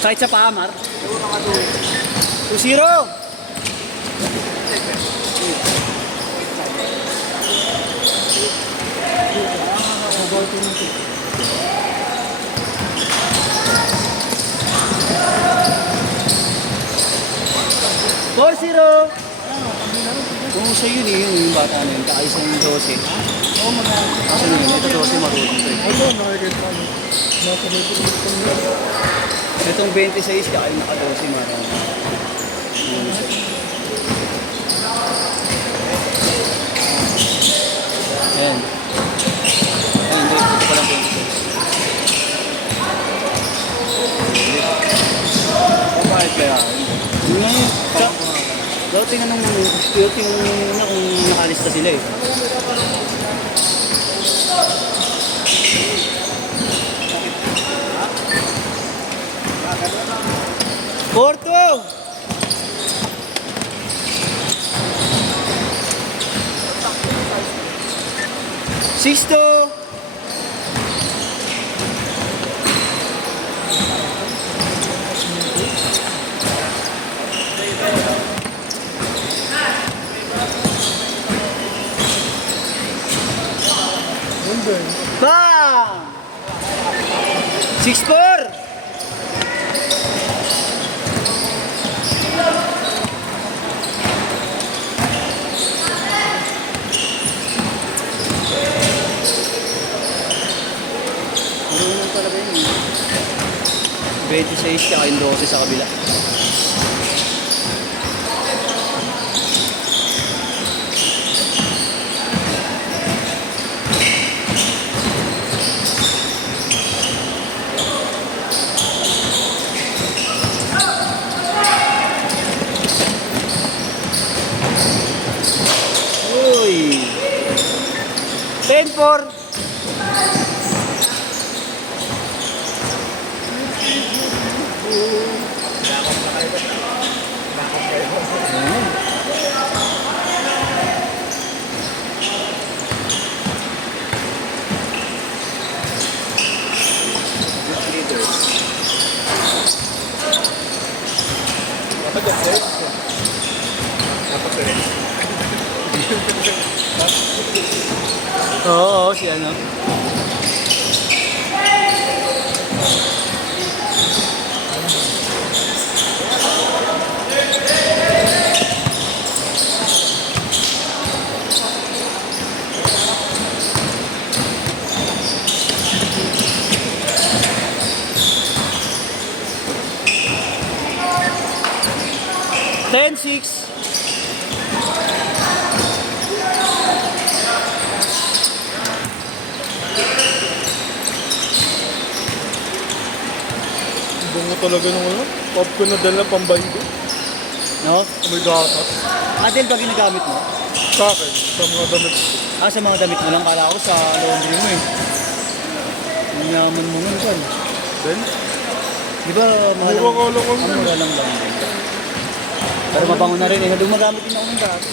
Sakit sa paa, Mar. 2-0. Four zero. Oo, siya yun eh, yung bata na yun, kakaisa yung 12. Oo, kasi yun, ito 12 marunong to eh. Ito, nakikita mo. Itong 26, kaya yung naka-12 marunong. Ayan. Ayan, ito pa lang 26. Bakit kaya? Yun nga yun. Daw tingnan nung una kung nakalista sila eh. Porto! Sixto! Bang! 6-4! Marunong talaga yun. 26 kaya yung 12 sa kabila. Uy! 10-4! Oo, si ano. Ten six. Bungo talaga nung ano. Pop ko na dala pambahay ko. No? May gatas. Adel, ba ginagamit mo? Sa akin, sa mga damit ko. Ah, sa mga damit mo lang. Kala ko sa laundry mo eh. Ang yaman mo nga kan. Then, Di ba mahal mura ka lang ang mura lang lang. Pero mabango na rin eh. Dumagamit din ako ng dati.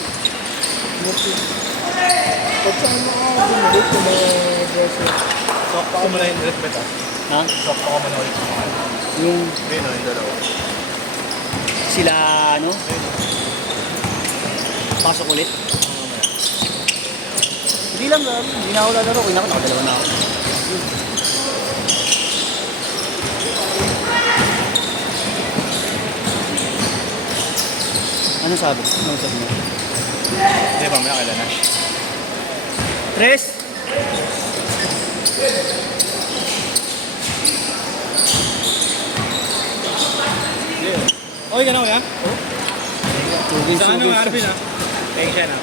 pag saan nakakabunod ko mga dresser. Sakto ko muna yung dress beta. Ha? Sakto ko muna ulit. Yung Ayun o, yung dalawa. sila ano? Pasok ulit. Hindi lang hindi na ako lalaro. Kung nakadalawa na ako. Ano sabi? Ano sabi mo? Hindi ba, may akala na. Tres! Okay ka na yan? Tugis, Sa ano, tugis. Arvin ah? Thank siya na.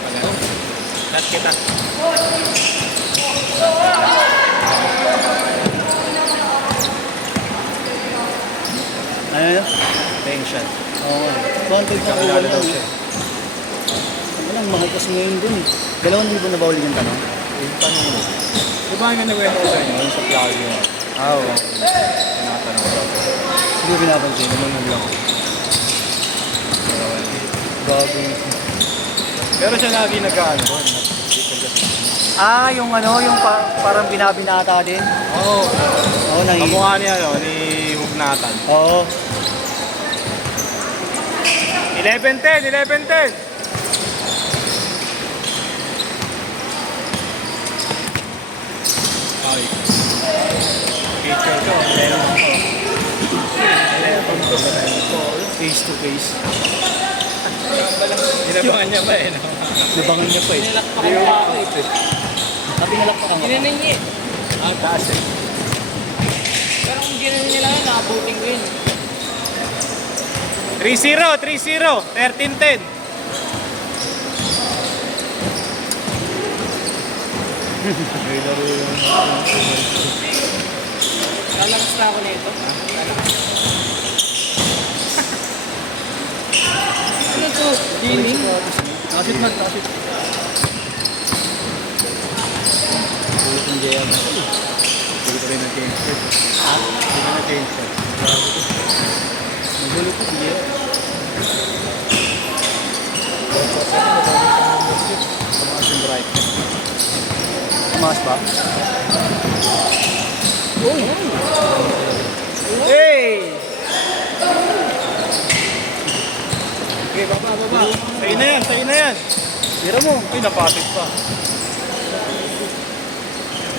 Cut kita. Ano yun? Tension. Oo. Bantog na Kakilala daw siya. Walang mahal kasi ngayon dun eh. 2,000 na ba ulit yung tanong? Yung tanong mo. Di ba nga nagwento ko sa inyo? Yung sa plagi mo. Oo. Tinatanong ko. Hindi ko pinapansin. Naman lang ako. Bago. Pero siya lagi nag-ano. Ah, yung ano, yung parang binabinata din. Oo. Oo, Kamukha niya, no, ni Hugnatan. Oo. 11-10, 11-10. Ay. Picture ko. Face to face. Ginabangan niya ba eh, no? Nabangan niya pa eh. Nilakpakan pa ako eh. Sabi nalakpakan ako. Ginanin niya eh. Ang taas eh. Pero kung ginanin niya lang yun, nakabuting ko yun. 3-0, 3-0, 13-10. May laro yung... Lalakas na ako nito. Ano to? Gaming? Kasit man, kasit. Tulog ng JM. Hindi ko rin na-change shirt. Hindi ko na-change shirt. Nagulo ko si JM. Tumaas yung brightness. Tumaas ba? Hey! Okay, baba. Sa'yo na yan, sa'yo na yan. Tira mo. Ay, napatid pa.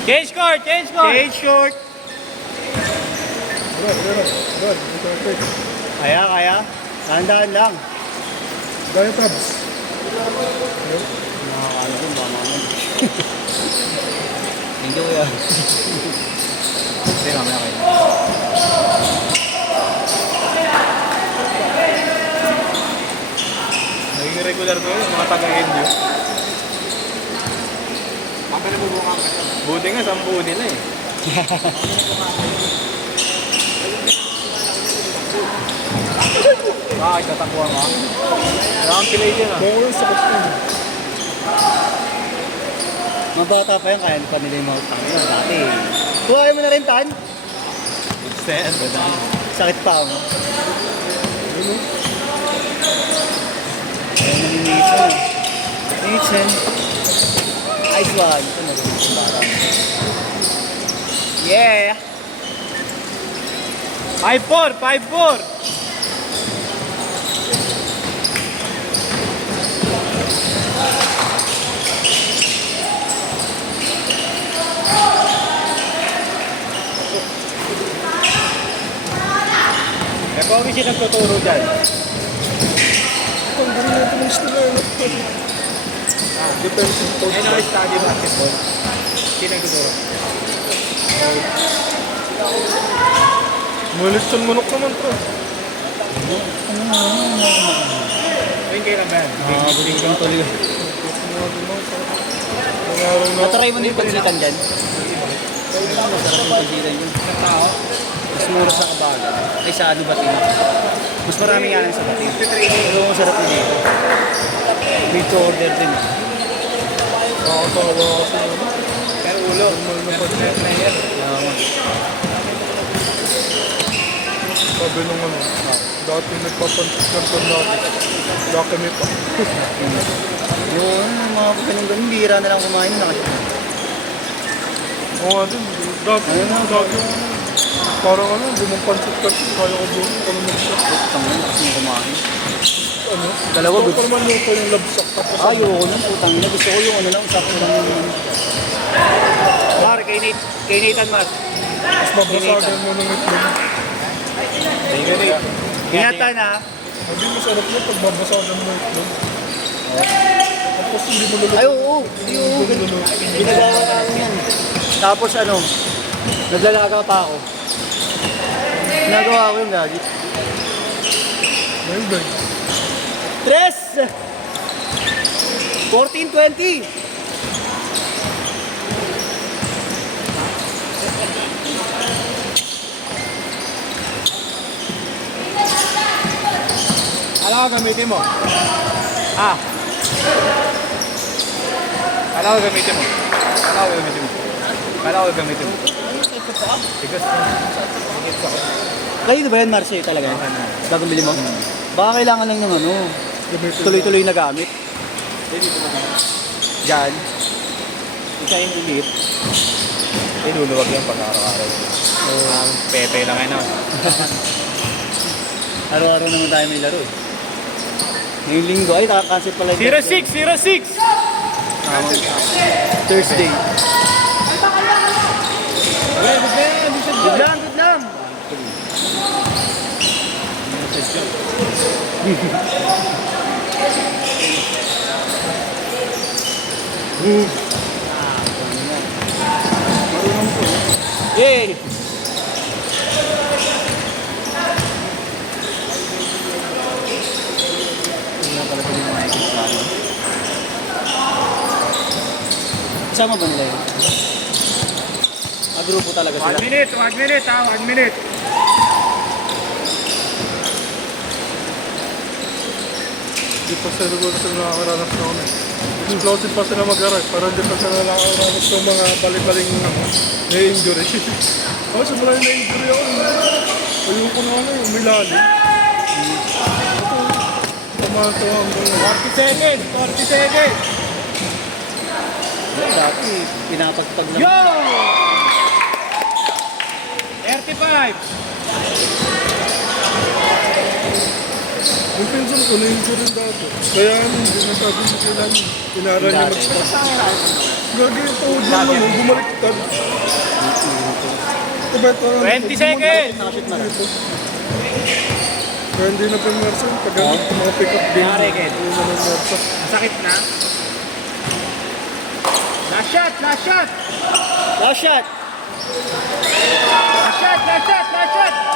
Change court, change court. Change court. Good. Kaya. Dahan-dahan lang. Gaya tabs. Nakakala ko, baka naman. Thank you, kuya. Hindi, mamaya kayo. Naging regular ko yun, mga taga-NU. Kami na bubukang ka. Buti nga, 10 nila eh. Bakit tatakuan mo? Wala kang pilay din ah. Oo, sakot ko. Mga bata pa yan, kaya pa nila yung mga utang yun. Dati. Kuhain mo na rin, Tan. Stand, Sakit pa mo. Ayun, nalinisan. Nalinisan. Ice one. Ito na rin yung bata. Yeah! 5-4, 5-4. Eh, bakit siya nagtuturo dyan? Kung gano'n natin yung student. Defensive coach. Eh, study basketball. Sino nagtuturo? Mulit yung munok naman to. Ayun kayo na ba yan? Gusto ko tuloy. Mataray mo na yung pansitan dyan. Masarap yung pansitan yun. Mas mura sa Kabaga. Ay sa ano Batin. Mas marami nga lang sa Batin. Pero masarap na dito. Made to order din. Pero ulo. Sabi nung ano, dati nagpapantik ng pandati. Daki pa. Yun, mga ganun-ganun. Bira na lang kumain na kasi. Oo nga din, dati yung parang ano, bumampansit kasi, kaya ko doon, ano mo siya. Tangin, kasi yung kumain. Ano? Dalawa, Gusto ko naman luto yung labsak tapos Ayoko na, putang ina. Gusto ko yung ano lang, sakto lang yung... Pare, kay Nathan Mas. mas mabasagan mo ng itlog. Ingatan na. Hindi masarap yun pag babasagan mo ng itlog. Tapos hindi mo luluto. Ay, oo. Ginagawa namin yan. Tapos ano, naglalaga pa ako. Nagawa ko yung gagi. Ayun, guys. 3! 14-20! Alam ko gamitin mo. Ah. Alam ko gamitin mo. Alam ko gamitin mo. Alam ko gamitin mo. Tigas na. Kayo na ba yan, Marcy, talaga? Bagong bili mo? Baka kailangan lang ng ano, tuloy-tuloy na gamit. Diyan. Siya yung liit. Eh, luluwag yan pag araw-araw. Pepe lang ano. Araw-araw naman tayo may laro eh. Ngayong linggo, ay nakakancel pala yung 06! 06! Thursday. Wala, good lang. Good lang, good lang. Yay! Tingnan pala sila yung mga ikot plano. Kasama ba nila yun? Grupo talaga sila. 1 minute ha, 1 minute. Hindi pa sila sila nakakaranas na kami. Explosive pa sila mag-arrive para hindi pa sila nakakaranas ng mga balik-baling na-injury. Oh, sobrang na-injury ako. Ayoko na ano, umilalim. Tumatawa ang mga. 40 seconds! 40 seconds! Dati, pinapagpag lang. Yo! 35! Yung pinsan ko, na-injury rin dati. Kaya ano, hindi na sabi niya kailan. Inaral niya mag-stop. Gagi yung tuhod lang naman, bumaliktad. Diba, 20 seconds! Nakashoot na lang. Kaya hindi na pumersa. Pag mga pick-up game. Nangyari, Ken. Hindi na pumersa. Masakit na. Last shot! Last shot! Last shot! Last shot! Last shot! Last shot!